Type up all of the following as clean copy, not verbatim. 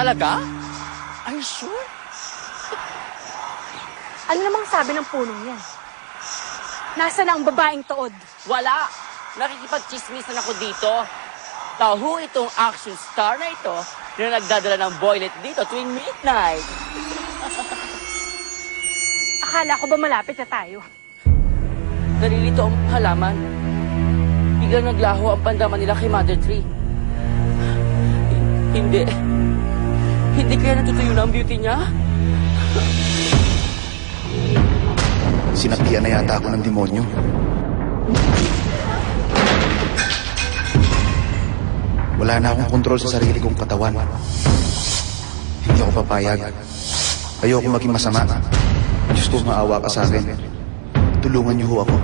Talaga? Are you sure? Ano namang sabi ng punong yan? Nasaan ang babaeng tood? Wala. Nakikipag-chismisan ako dito. Tahu itong action star na ito na nagdadala ng boylet dito tuwing midnight. Akala ko ba malapit na tayo? Nalilito ang halaman. Biglang naglaho ang pandaman nila kay Mother Tree. Hindi. Hindi kaya natutuyo na ang beauty niya? Sinapian na yata ako ng demonyo. Wala na akong kontrol sa sarili kong katawan. Hindi ako papayag. Ayoko maging masama. Diyos ko, maawa ka sa akin. Tulungan niyo ho ako.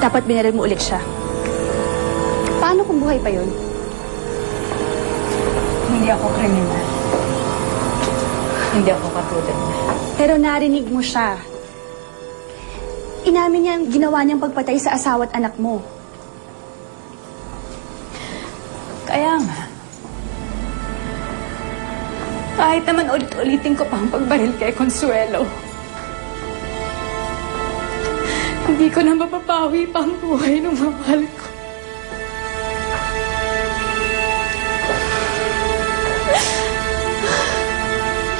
Dapat binaril mo ulit siya. Paano kung buhay pa yun? Hindi ako kriminal. Hindi ako katulad niya. Pero narinig mo siya. Inamin niya ang ginawa niyang pagpatay sa asawa at anak mo. Kaya nga. Kahit naman ulit-ulitin ko pa ang pagbaril kay Consuelo. Hindi ko na mapapawi pa ang buhay ng mahal ko.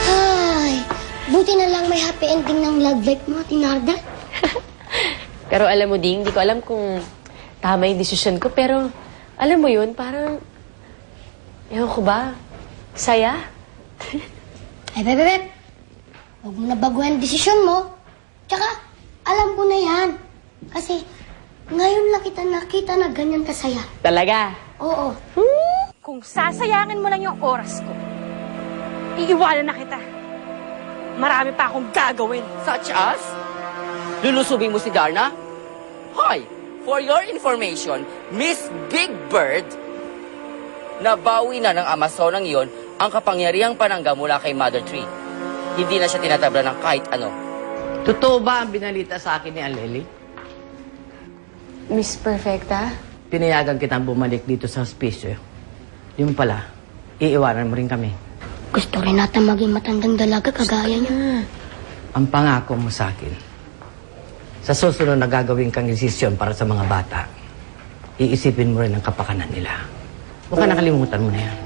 Ay, buti na lang may happy ending ng love life mo, Tinarda. Pero alam mo, Ding, hindi ko alam kung tama yung desisyon ko. Pero alam mo yun, parang, ewan ko ba, saya? Ay, bebe, huwag mo na baguhan ang desisyon mo. Tsaka, alam ko na yan. Kasi, ngayon lang kita nakita na ganyan kasaya. Talaga? Oo. Kung sasayangin mo lang yung oras ko, iiwanan na kita. Marami pa akong gagawin. Such as? Lulusubin mo si Darna? Hoy, for your information, Miss Big Bird, nabawi na ng Amazonang iyon ang kapangyarihang panangga mula kay Mother Tree. Hindi na siya tinatabla ng kahit ano. Totoo ba ang binalita sa akin ni Aleli? Miss Perfecta? Pinayagan kitang bumalik dito sa hospicio. Yung pala, iiwanan mo rin kami. Gusto rin natin maging matandang dalaga kagaya niya. Ang pangako mo sa akin, sa susunod na gagawin kang desisyon para sa mga bata, iisipin mo rin ang kapakanan nila. Huwag ka nakalimutan mo na yan.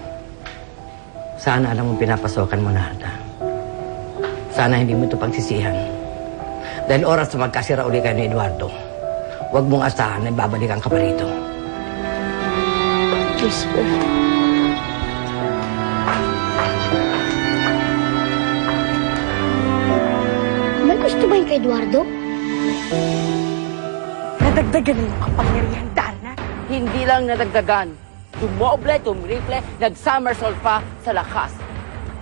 Sana alam mo pinapasokan mo na ata. Sana hindi mo ito pagsisihan. Dahil oras na magkasira uli kayo ni Eduardo, huwag mong asahan na babalikan ka pa rito. Whisper. May gusto ba yung kay Eduardo? Nadagdagan na yung kapangyarihan, Darna. Hindi lang nadagdagan. Tumoble, tumriple, nag-somersault pa sa lakas.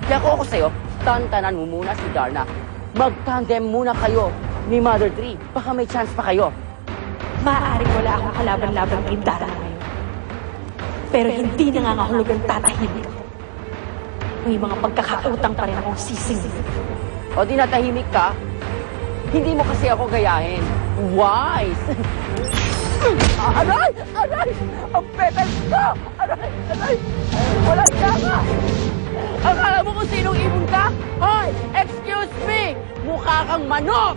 Kaya kung ako sa'yo, tantanan mo muna si Darna. Mag-tandem muna kayo ni Mother Tree. Baka may chance pa kayo. Maaaring wala akong kalaban-laban kay Darna ngayon. Pero hindi nangangahulugan tatahimik ako. May mga pagkakautang pa rin akong sisingin. O di natahimik ka, hindi mo kasi ako gayahin. Wise! Aray! Aray! Ang petals ko! Aray! Aray! Wala siya ka! Akala mo kung sinong ibon ka? Hoy! Excuse me! Mukha kang manok!